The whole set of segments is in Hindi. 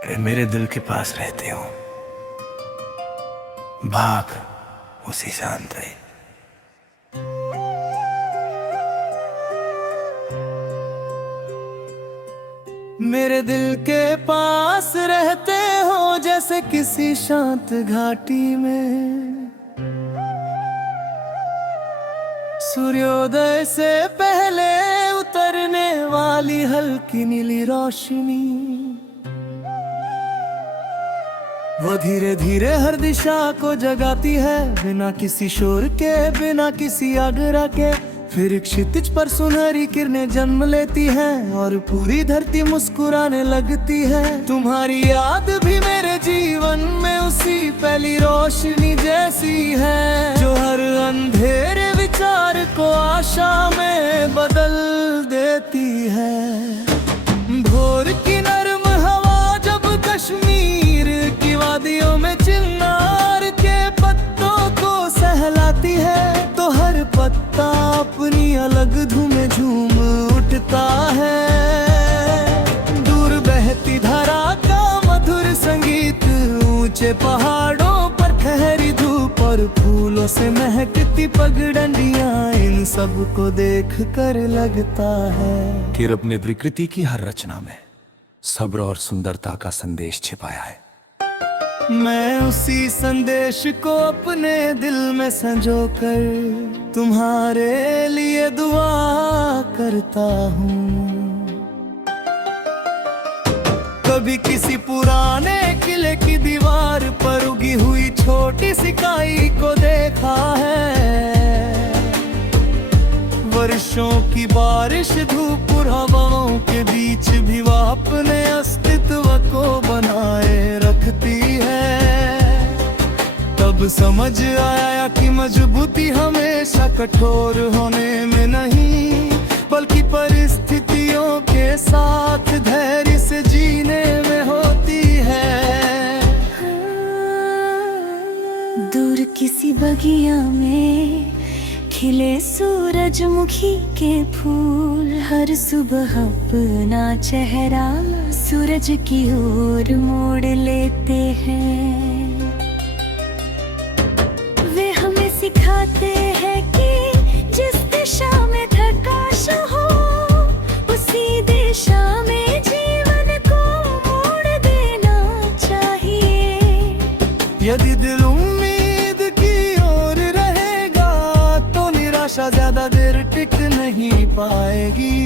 मेरे दिल के पास रहते हो, भाग उसी शांत रहे। मेरे दिल के पास रहते हो जैसे किसी शांत घाटी में, सूर्योदय से पहले उतरने वाली हल्की नीली रोशनी। वो धीरे धीरे हर दिशा को जगाती है, बिना किसी शोर के, बिना किसी आगरा के। फिर क्षितिज पर सुनहरी किरणें जन्म लेती हैं और पूरी धरती मुस्कुराने लगती है। तुम्हारी याद भी मेरे जीवन में उसी पहली रोशनी जैसी है, जो हर अंधेरे विचार को आशा में बदल देती है। भोर की नरम हवा जब कश्मीर की वादियों में चिन्नार के पत्तों को सहलाती है, तो हर पत्ता अपनी अलग धुन में झूम उठता है। दूर बहती धारा का मधुर संगीत, ऊंचे पहाड़ों पर ठहरी धूप और फूलों से महकती पगडंडियां, इन सब को देख कर लगता है कि रब ने प्रकृति की हर रचना में सब्र और सुंदरता का संदेश छिपाया है। मैं उसी संदेश को अपने दिल में संजो कर तुम्हारे लिए दुआ करता हूँ। कभी किसी पुराने किले की दीवार पर उगी हुई छोटी सी काई को देखा है, वर्षों की बारिश धूप और हवाओं के बीच भी वह अपने अस्तित्व को बनाए रखती है। तब समझ आया कि मजबूती हमेशा कठोर होने में नहीं, बल्कि परिस्थितियों के साथ धैर्य से जीने में होती है। दूर किसी बगिया में खिले सूरजमुखी के फूल, हर सुबह अपना चेहरा सूरज की ओर मोड़ लेते हैं। वे हमें सिखाते हैं कि जिस दिशा में प्रकाश हो, उसी दिशा में जीवन को मोड़ देना चाहिए। यदि दिल उम्मीद की ओर रहेगा तो निराशा ज्यादा देर टिक नहीं पाएगी।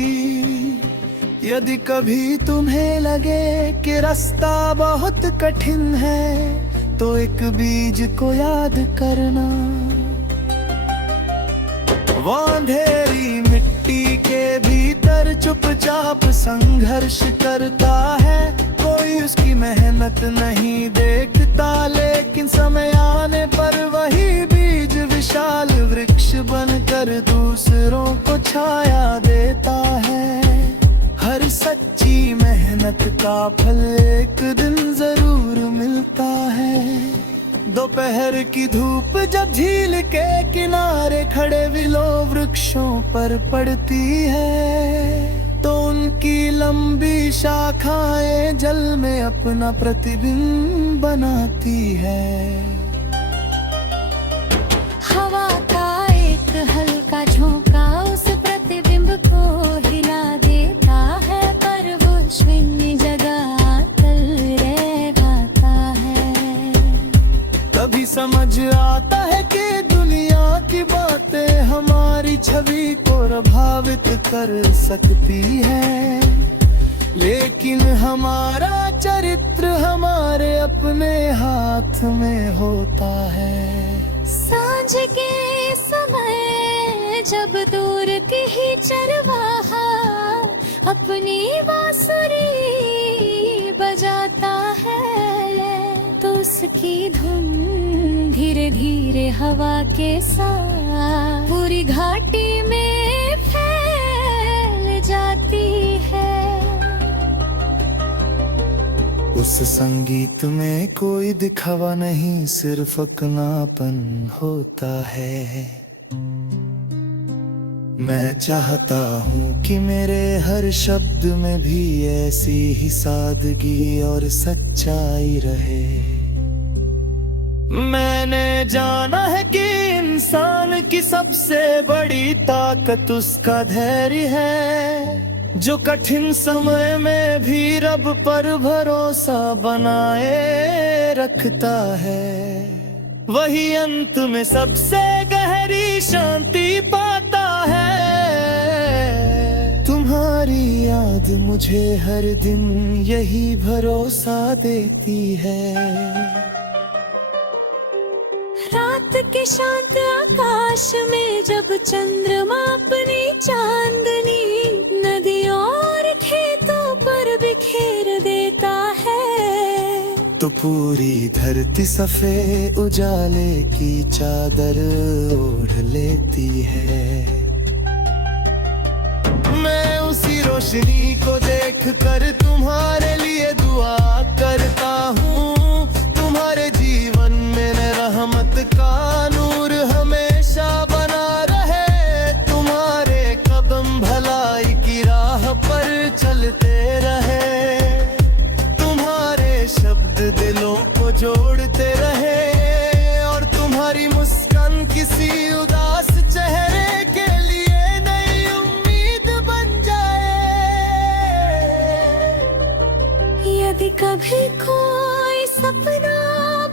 यदि कभी तुम्हें लगे कि रास्ता बहुत कठिन है, तो एक बीज को याद करना, वो अंधेरी मिट्टी के भीतर चुपचाप संघर्ष करता है। कोई उसकी मेहनत नहीं देखता, लेकिन समय आने पर वही बीज विशाल वृक्ष बनकर दूसरों को छाया देता है। हर सच्ची मेहनत का फल एक दिन जरूर मिलता है। दोपहर की धूप जब झील के किनारे खड़े विलो वृक्षों पर पड़ती है, तो उनकी लंबी शाखाएं जल में अपना प्रतिबिंब बनाती है। हवा का एक हल्का झोंका उस प्रतिबिंब को हिला देता है, पर वो शून्य जगह तल रह जाता है। तभी समझ आता है कि दुनिया की बातें हमारी छवि को प्रभावित कर सकती है, लेकिन हमारा चरित्र हमारे अपने हाथ में होता है। सांझ के समय जब दूर की ही चरवाहा अपनी बांसुरी बजाता है, तो उसकी धुन धीरे धीरे हवा के साथ पूरी घाटी में फैल जाती है। उस संगीत में कोई दिखावा नहीं, सिर्फ अपनापन होता है। मैं चाहता हूँ कि मेरे हर शब्द में भी ऐसी ही सादगी और सच्चाई रहे। मैंने जाना है कि इंसान की सबसे बड़ी ताकत उसका धैर्य है, जो कठिन समय में भी रब पर भरोसा बनाए रखता है। वही अंत में सबसे गहरी शांति पाता है। तुम्हारी याद मुझे हर दिन यही भरोसा देती है। रात के शांत आकाश में जब चंद्रमा अपनी चांदनी नदियों और खेतों पर बिखेर देता है, तो पूरी धरती सफेद उजाले की चादर ओढ़ लेती है। मैं उसी रोशनी को देख कर तुम्हारे लिए दुआ करता हूँ। तुम्हारे जीवन में रहमत का नूर हमेशा बना रहे। तुम्हारे कदम भलाई की राह पर चलते रहे। तुम्हारे शब्द दिलों को जोड़ते रहे और तुम्हारी मुस्कान किसी उदास चेहरे के लिए नई उम्मीद बन जाए। यदि कभी कोई सपना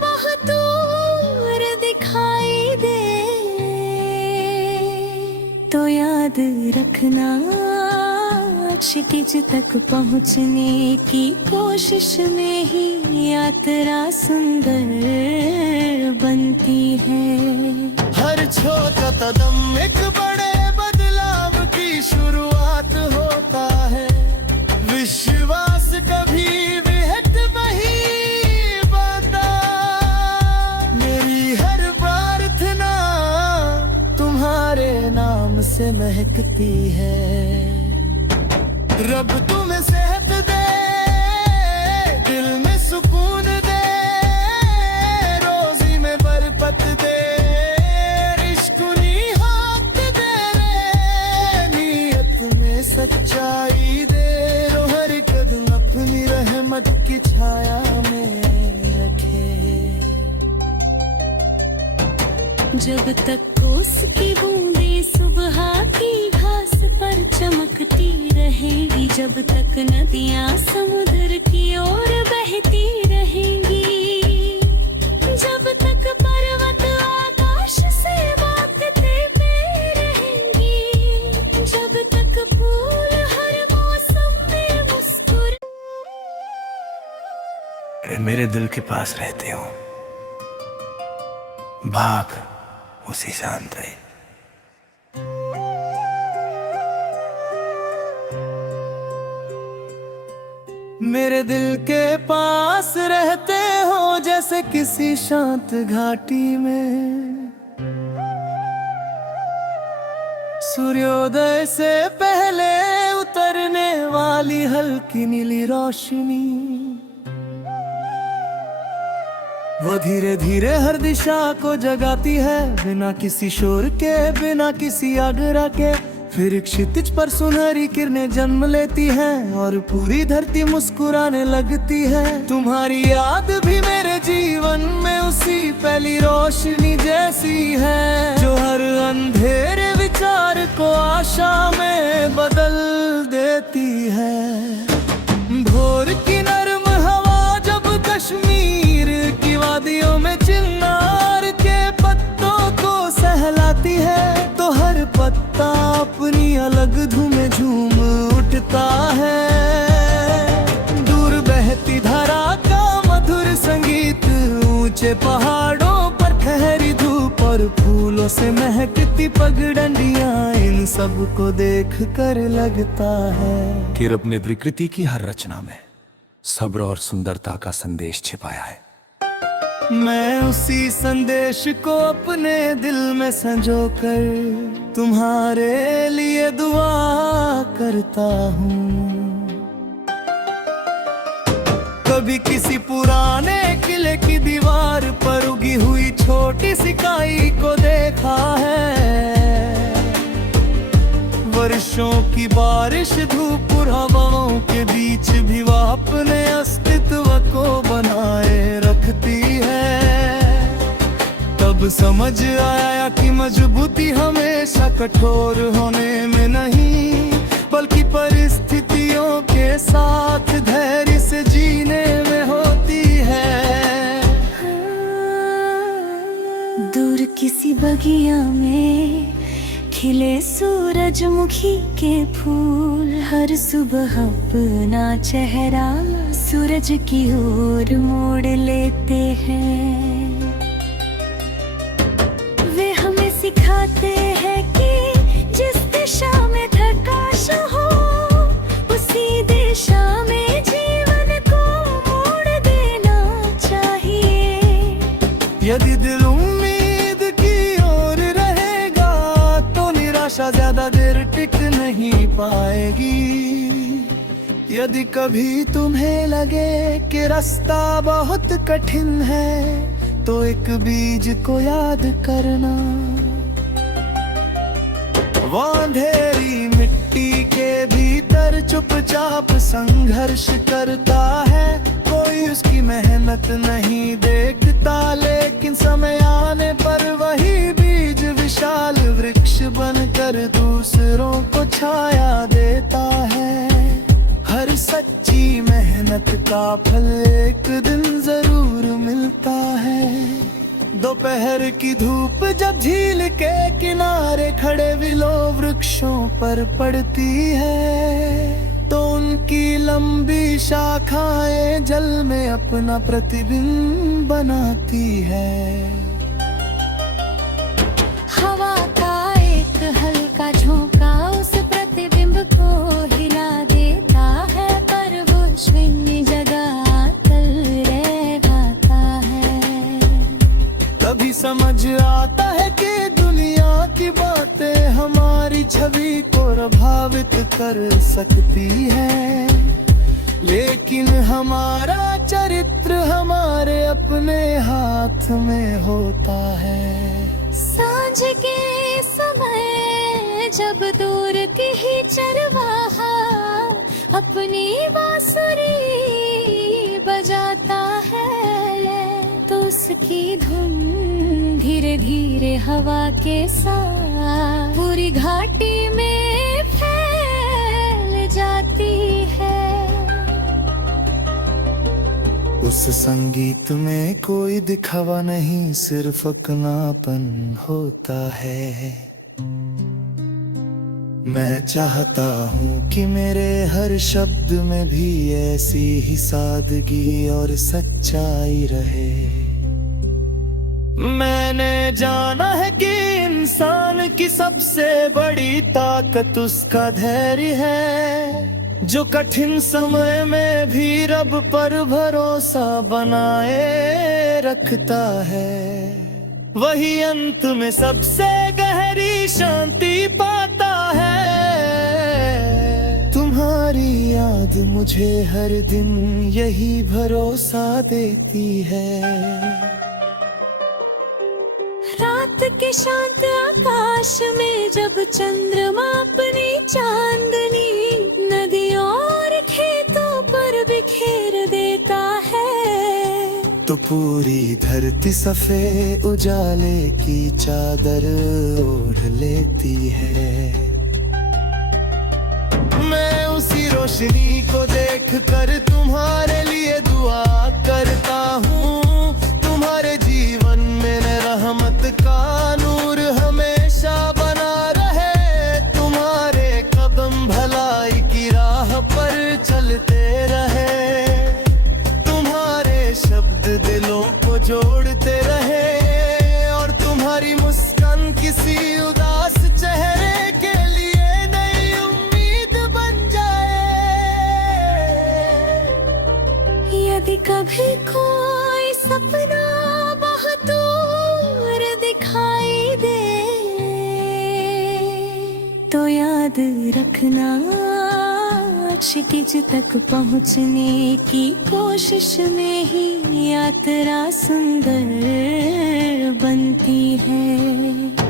बहुत दूर दिखाई दे, तो याद रखना क्षितिज तक पहुँचने की कोशिश में ही यात्रा सुंदर बनती है। हर छोटा कदम एक बड़े बदलाव की शुरुआत होता है। विश्वास कभी विहत नहीं पाता। मेरी हर प्रार्थना तुम्हारे नाम से महकती है। रब तुम्हें सेहत दे, दिल में सुकून दे, रोजी में बरकत दे, रिश्कुनी हाथ दे रे, नियत में सच्चाई दे, रो हर कदम अपनी रहमत की छाया में रखे। जब तक उसकी बूंदे सुबह की घास पर चमकती रहेगी, जब तक नदियाँ समुद्र की ओर बहती रहेंगी, जब तक पर्वत आकाश से बातें रहेंगी, जब तक फूल हर मौसम में मुस्कुरा। मेरे दिल के पास रहते हो, भाग उसी शांत रहे। मेरे दिल के पास रहते हो जैसे किसी शांत घाटी में। सूर्योदय से पहले उतरने वाली हल्की नीली रोशनी, वो धीरे धीरे हर दिशा को जगाती है, बिना किसी शोर के, बिना किसी आगरा के। फिर क्षितिज पर सुनहरी किरणें जन्म लेती हैं और पूरी धरती मुस्कुराने लगती है। तुम्हारी याद भी मेरे जीवन में उसी पहली रोशनी जैसी है, जो हर अंधेरे विचार को आशा में बदल देती है। भोर की नरम हवा जब कश्मीर की वादियों में चिन्नार के पत्तों को सहलाती है, तो हर पत्ता अपनी अलग धुन में झूम उठता है। दूर बहती धारा का मधुर संगीत, ऊंचे पहाड़ों पर ठहरी धूप और फूलों से महकती पगडंडियां, इन सब को देख कर लगता है कि रब ने प्रकृति की हर रचना में सब्र और सुंदरता का संदेश छिपाया है। मैं उसी संदेश को अपने दिल में संजो कर तुम्हारे लिए दुआ करता हूँ। कभी किसी पुराने किले की दीवार पर उगी हुई छोटी सी काई को देखा है, वर्षों की बारिश धूप और हवाओं के बीच भी वह अपने अस्तित्व को बनाए रखती है। तब समझ आया कि मजबूती हमेशा कठोर होने में नहीं, बल्कि परिस्थितियों के साथ धैर्य से जीने में होती है। दूर किसी बगिया में खिले सूरजमुखी के फूल, हर सुबह अपना चेहरा सूरज की ओर मोड़ लेते हैं। वे हमें सिखाते हैं कि जिस दिशा में प्रकाश हो, उसी दिशा में जीवन को मोड़ देना चाहिए। यदि दिल उम्मीद की ओर रहेगा तो निराशा ज्यादा देर टिक नहीं पाएगी। यदि कभी तुम्हें लगे कि रास्ता बहुत कठिन है, तो एक बीज को याद करना। वो अंधेरी मिट्टी के भीतर चुपचाप संघर्ष करता है। कोई उसकी मेहनत नहीं देखता, लेकिन समय आने पर वही बीज विशाल वृक्ष बनकर दूसरों को छाया देता है। हर सच्ची मेहनत का फल एक दिन जरूर मिलता है। दोपहर की धूप जब झील के किनारे खड़े विलो वृक्षों पर पड़ती है, तो उनकी लंबी शाखाएं जल में अपना प्रतिबिंब बनाती है। हवा का एक हल्का झोंका उस प्रतिबिंब को हिला देता है, पर वो शून्य जगह तल रह जाता है। तभी समझ आता है कि दुनिया की बातें हमारी छवि को प्रभावित कर सकती है, लेकिन हमारा चरित्र हमारे अपने हाथ में होता है। सांझ के समय जब दूर की ही चरवाहा अपनी बांसुरी बजाता है, तो उसकी धुन धीरे धीरे हवा के साथ पूरी घाटी में फैल जाती है। उस संगीत में कोई दिखावा नहीं, सिर्फ अपनापन होता है। मैं चाहता हूँ कि मेरे हर शब्द में भी ऐसी ही सादगी और सच्चाई रहे। मैंने जाना है कि इंसान की सबसे बड़ी ताकत उसका धैर्य है, जो कठिन समय में भी रब पर भरोसा बनाए रखता है। वही अंत में सबसे गहरी शांति पाता है। तुम्हारी याद मुझे हर दिन यही भरोसा देती है। रात के शांत आकाश में जब चंद्रमा अपनी चांदनी नदियों और खेतों पर बिखेर देता है, तो पूरी धरती सफेद उजाले की चादर ओढ़ लेती है। मैं उसी रोशनी को देख कर तुम्हारे लिए दुआ करता हूँ। तुम्हारे जीवन में रहमत का नूर हमेशा बना रहे। तुम्हारे कदम भलाई की राह पर चलते रहे। तुम्हारे शब्द दिलों को जोड़ते रहे, और तुम्हारी मुस्कान किसी उदास चेहरे के लिए नई उम्मीद बन जाए। यदि कभी कोई सपना बहुत दूर दिखाई दे, तो याद रखना क्षितिज तक पहुँचने की कोशिश में ही यात्रा सुंदर बनती है।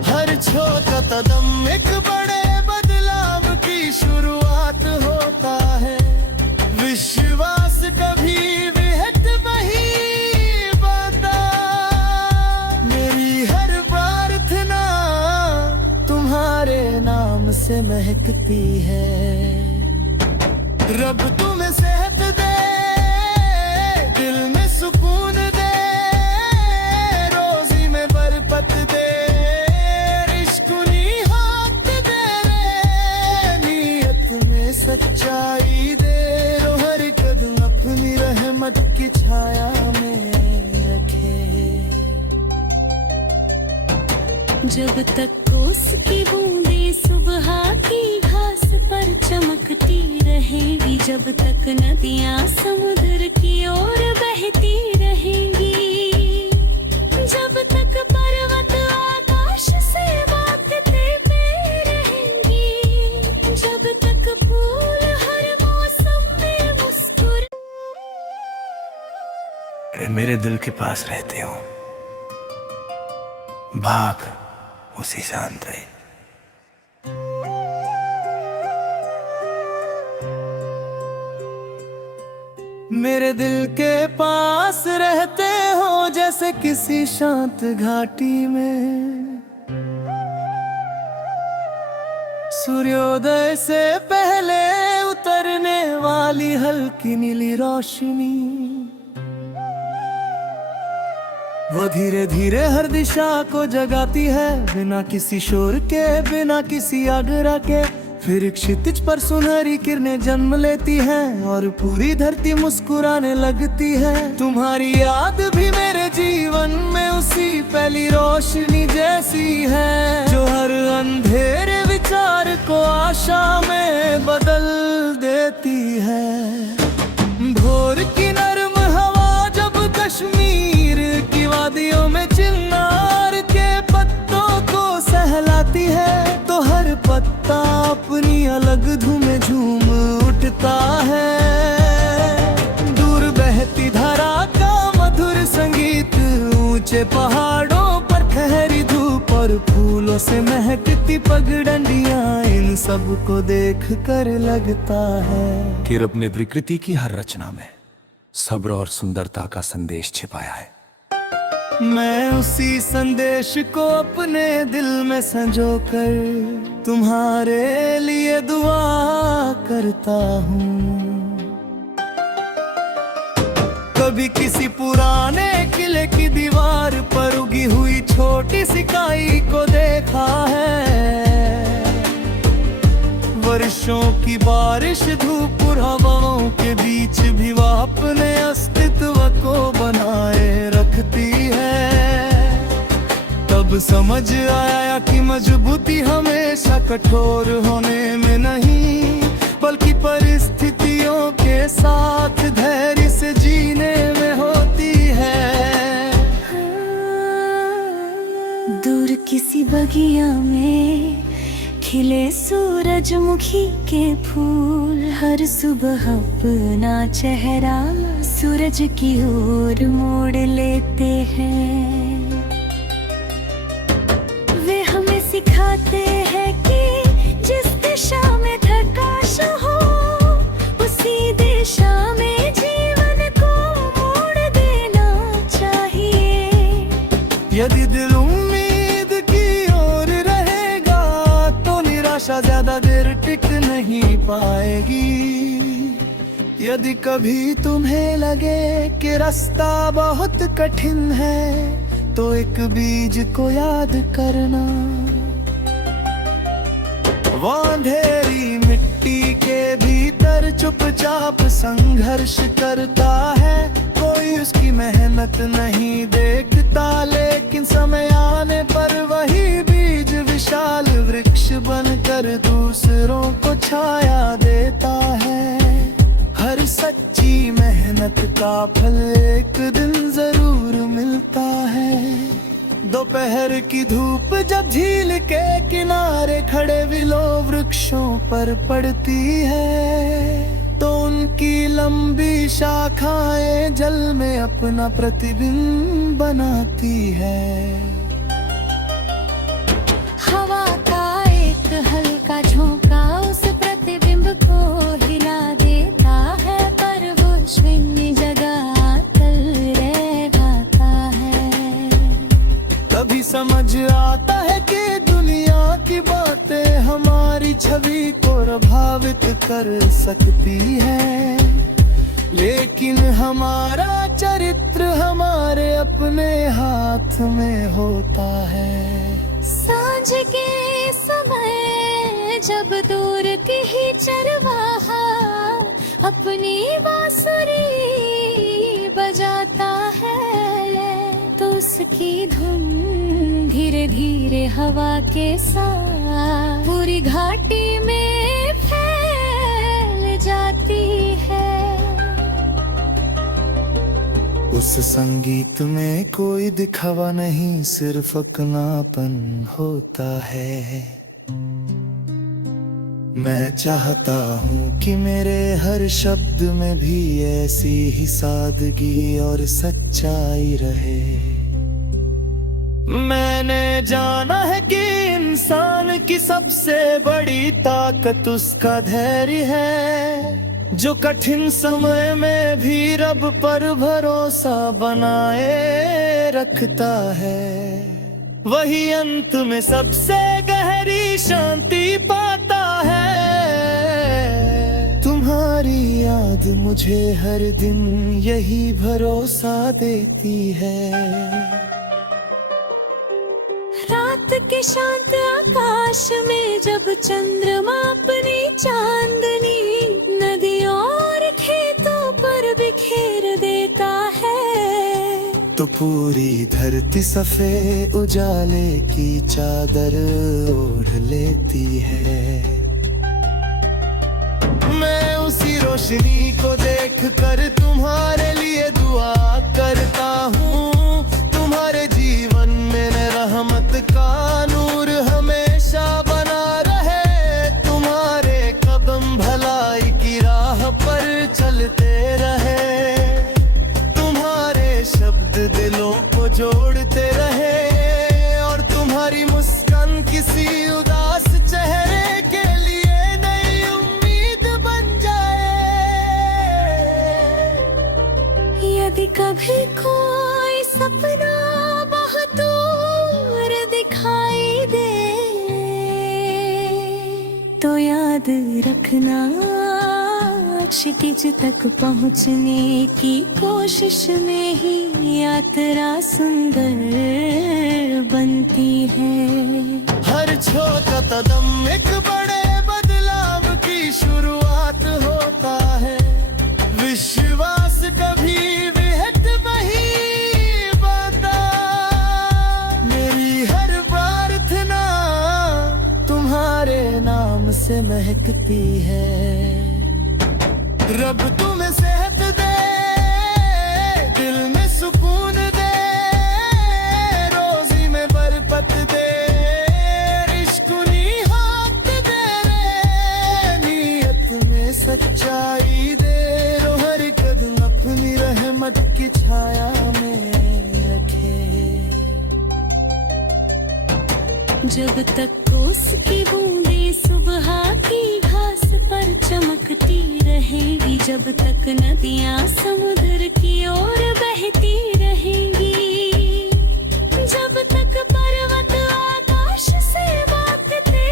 हर छोटा कदम एक बड़े बदलाव विश्वास कभी विहत वही बता। मेरी हर प्रार्थना तुम्हारे नाम से महकती है। रब तुम्हें सेहत दे, दिल में सुकून दे, रोजी में बरकत दे, रिश्कुनी हाथ दे रे, नियत में सच्चाई दे, रो हर कदम अपनी रहमत की छाया में रखे। जब तक उसकी बूंदे सुबह की घास पर चमकती रहेंगी, जब तक नदियां समुद्र की ओर बहती रहेंगी, जब तक पर्वत आकाश से वाकते पे रहेंगी, जब तक फूल हर मौसम में मुस्कुर। मेरे दिल के पास रहते हो, भाग उसी शांत रहे। मेरे दिल के पास रहते हो जैसे किसी शांत घाटी में, सूर्योदय से पहले उतरने वाली हल्की नीली रोशनी, वो धीरे धीरे हर दिशा को जगाती है, बिना किसी शोर के, बिना किसी आगरा के। फिर क्षितिज पर सुनहरी किरणें जन्म लेती हैं और पूरी धरती मुस्कुराने लगती है। तुम्हारी याद भी मेरे जीवन में उसी पहली रोशनी जैसी है, जो हर अंधेरे विचार को आशा में बदल देती है। भोर की नरम हवा जब कश्मीर की वादियों में चिन्नार के पत्तों को सहलाती है, तो हर पत्ता अपनी अलग धुन में झूम उठता है। दूर बहती धारा का मधुर संगीत, ऊंचे पहाड़ों पर ठहरी धूप और फूलों से महकती पगडंडियां, इन सब को देख कर लगता है कि रब ने प्रकृति की हर रचना में सब्र और सुंदरता का संदेश छिपाया है। मैं उसी संदेश को अपने दिल में संजो कर तुम्हारे लिए दुआ करता हूँ। कभी किसी पुराने किले की दीवार पर उगी हुई छोटी सी काई को देखा है, वर्षों की बारिश धूप और हवाओं के बीच भी वह अपने अस्तित्व को बनाए रखती है। तब समझ आया कि मजबूती हमेशा कठोर होने में नहीं, बल्कि परिस्थितियों के साथ धैर्य से जीने में होती है। दूर किसी बगिया में खिले सूरजमुखी के फूल, हर सुबह अपना चेहरा सूरज की ओर मोड़ लेते हैं। वे हमें सिखाते हैं कि जिस दिशा में प्रकाश हो, उसी दिशा में जीवन को मोड़ देना चाहिए। यदि दिल उम्मीद की ओर रहेगा तो निराशा ज्यादा देर टिक नहीं पाएगी। यदि कभी तुम्हें लगे कि रास्ता बहुत कठिन है, तो एक बीज को याद करना, वो अंधेरी मिट्टी के भीतर चुपचाप संघर्ष करता है। कोई उसकी मेहनत नहीं देखता, लेकिन समय आने पर वही बीज विशाल वृक्ष बनकर दूसरों को छाया देता है। हर सच्ची मेहनत का फल एक दिन जरूर मिलता है। दोपहर की धूप जब झील के किनारे खड़े विलो वृक्षों पर पड़ती है, तो उनकी लंबी शाखाएं जल में अपना प्रतिबिंब बनाती है। हवा का एक हल्का झोंका उस प्रतिबिंब को हिला देता है, पर सभी को प्रभावित कर सकती है, लेकिन हमारा चरित्र हमारे अपने हाथ में होता है। सांझ के समय जब दूर की ही चरवाहा अपनी बांसुरी बजाता है, तो उसकी धुन धीरे धीरे हवा के साथ पूरी घाटी में फैल जाती है। उस संगीत में कोई दिखावा नहीं, सिर्फ अपनापन होता है। मैं चाहता हूँ कि मेरे हर शब्द में भी ऐसी ही सादगी और सच्चाई रहे। मैंने जाना है कि इंसान की सबसे बड़ी ताकत उसका धैर्य है, जो कठिन समय में भी रब पर भरोसा बनाए रखता है। वही अंत में सबसे गहरी शांति पाता है। तुम्हारी याद मुझे हर दिन यही भरोसा देती है। रात के शांत आकाश में जब चंद्रमा अपनी चांदनी नदियों और खेतों पर बिखेर देता है, तो पूरी धरती सफेद उजाले की चादर ओढ़ लेती है। मैं उसी रोशनी को देख कर तुम्हारे लिए दुआ करता हूँ। तुम्हारे जीवन में रहमत का नूर हमेशा बना रहे। तुम्हारे कदम भलाई की राह पर चलते रहे। तुम्हारे शब्द दिलों को जोड़ते रहे, और तुम्हारी मुस्कान किसी उदास चेहरे के लिए नई उम्मीद बन जाए। यदि कभी कोई सपना बहुत दूर दिखाई दे, तो याद रखना क्षितिज तक पहुँचने की कोशिश में ही यात्रा सुंदर बनती है। हर छोटा कदम एक बड़े बदलाव की शुरुआत होता है। विश्वास कभी विहत नहीं पाता। मेरी हर प्रार्थना तुम्हारे नाम से महकती है। रब तुम्हें सेहत दे, दिल में सुकून दे, रोजी में बरकत दे, रिश्कुनी हाथ दे रे, नियत में सच्चाई दे, रो हर कदम अपनी रहमत की छाया में रखे। जब तक उसकी बूंदे सुबह की घास पर चमकती रहेगी, जब तक नदियाँ समुद्र की ओर बहती रहेंगी, जब तक पर्वत आकाश से वाकते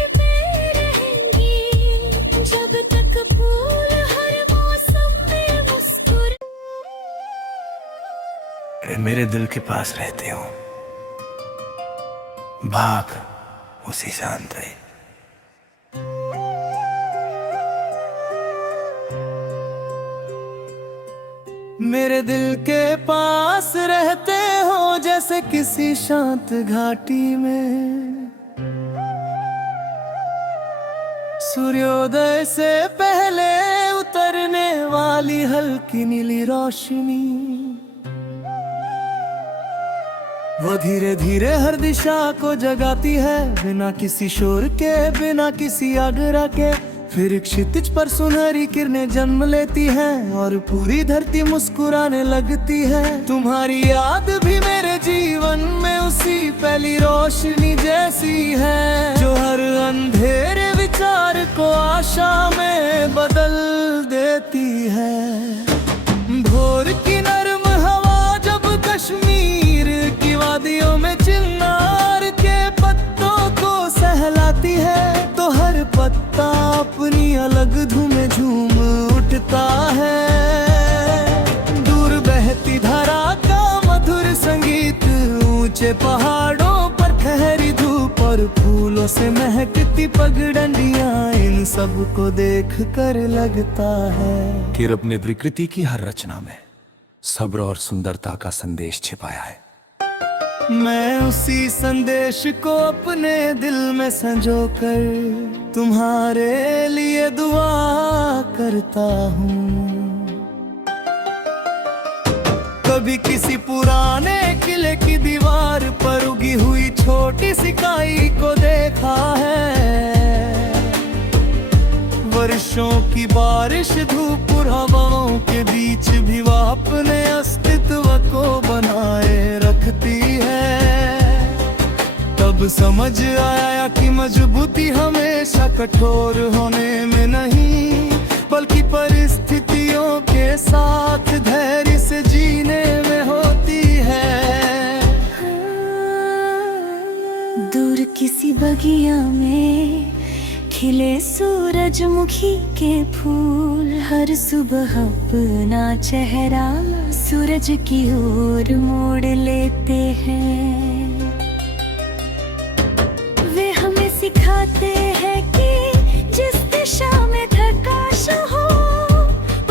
रहेंगी, जब तक फूल हर मौसम में मुस्कुर। मेरे दिल के पास रहते हो, भाग उसी शांत रहे। मेरे दिल के पास रहते हो जैसे किसी शांत घाटी में, सूर्योदय से पहले उतरने वाली हल्की नीली रोशनी। वो धीरे धीरे हर दिशा को जगाती है, बिना किसी शोर के, बिना किसी आगरा के। फिर क्षितिज पर सुनहरी किरणें जन्म लेती हैं, और पूरी धरती मुस्कुराने लगती है। तुम्हारी याद भी मेरे जीवन में उसी पहली रोशनी जैसी है, जो हर अंधेरे विचार को आशा में बदल देती है। भोर की नरम हवा जब कश्मीर की वादियों में चिन्नार के पत्तों को सहलाती है, तो हर पत्ता अपनी अलग धुन में झूम उठता है। दूर बहती धारा का मधुर संगीत, ऊंचे पहाड़ों पर ठहरी धूप और फूलों से महकती पगडंडियां, इन सब को देख कर लगता है कि रब ने प्रकृति की हर रचना में सब्र और सुंदरता का संदेश छिपाया है। मैं उसी संदेश को अपने दिल में संजो कर तुम्हारे लिए दुआ करता हूँ। कभी किसी पुराने किले की दीवार पर उगी हुई छोटी सी काई को देखा है। वर्षों की बारिश, धूप और हवाओं के बीच भी वह अपने अस्तित्व को बनाए रखती है। तब समझ आया कि मजबूती हमेशा कठोर होने में नहीं, बल्कि परिस्थितियों के साथ धैर्य से जीने में होती है। दूर किसी बगिया में खिले सूरजमुखी के फूल, हर सुबह अपना चेहरा सूरज की ओर मोड़ लेते हैं। वे हमें सिखाते हैं कि जिस दिशा में प्रकाश हो,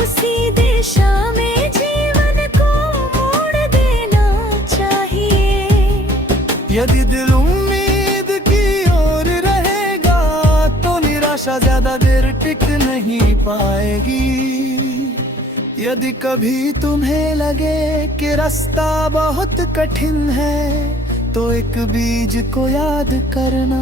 उसी दिशा में जीवन को मोड़ देना चाहिए। यदि दिल उम्मीद की ओर रहेगा तो निराशा ज्यादा देर टिक नहीं पाएगी। यदि कभी तुम्हें लगे कि रास्ता बहुत कठिन है, तो एक बीज को याद करना।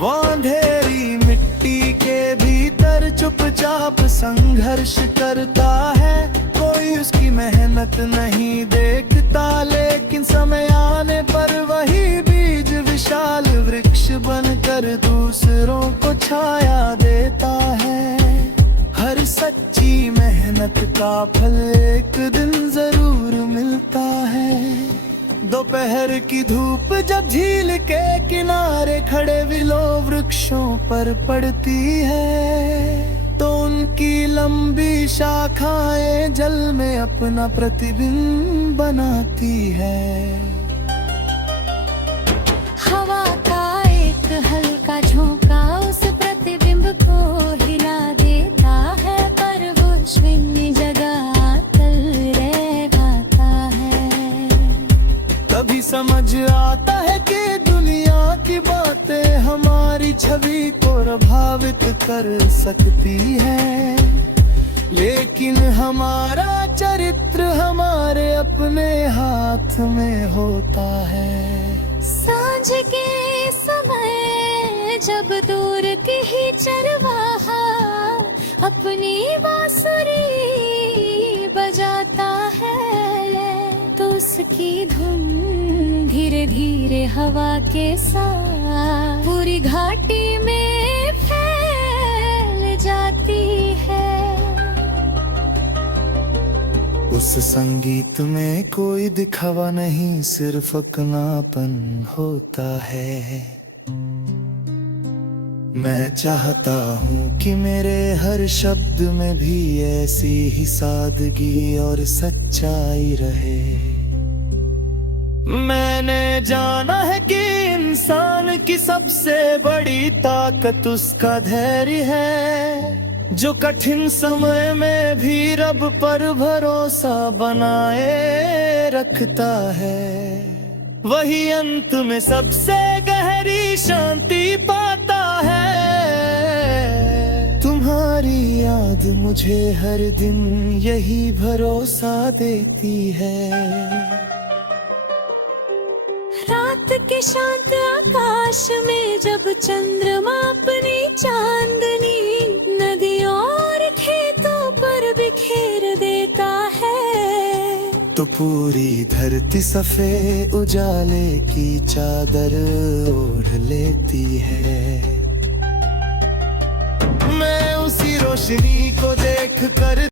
वो अंधेरी मिट्टी के भीतर चुपचाप संघर्ष करता है। कोई उसकी मेहनत नहीं देखता, लेकिन समय आने पर वही बीज विशाल वृक्ष बनकर दूसरों को छाया देता है। हर सच्ची मेहनत का फल एक दिन जरूर मिलता है। दोपहर की धूप जब झील के किनारे खड़े विलो वृक्षों पर पड़ती है, तो उनकी लंबी शाखाएं जल में अपना प्रतिबिंब बनाती है। हवा का एक हल्का झोंका उस प्रतिबिंब को हिला देता है, पर वो शून्य जगह तल रह जाता है। तभी समझ आता है कि दुनिया की बातें हमारी छवि को प्रभावित कर सकती है, लेकिन हमारा चरित्र हमारे अपने हाथ में होता है। सांझ के समय जब दूर की ही चरवाहा अपनी बांसुरी बजाता है, तो उसकी धुन धीरे धीरे हवा के साथ पूरी घाटी में फैल जाती है। उस संगीत में कोई दिखावा नहीं, सिर्फ अपनापन होता है। मैं चाहता हूँ कि मेरे हर शब्द में भी ऐसी ही सादगी और सच्चाई रहे। मैंने जाना है कि इंसान की सबसे बड़ी ताकत उसका धैर्य है, जो कठिन समय में भी रब पर भरोसा बनाए रखता है। वही अंत में सबसे गहरी शांति पाता है। तुम्हारी याद मुझे हर दिन यही भरोसा देती है। रात के शांत आकाश में जब चंद्रमा अपनी चांदनी नदियों और खेतों पर बिखेर देता है, तो पूरी धरती सफेद उजाले की चादर ओढ़ लेती है। मैं उसी रोशनी को देख कर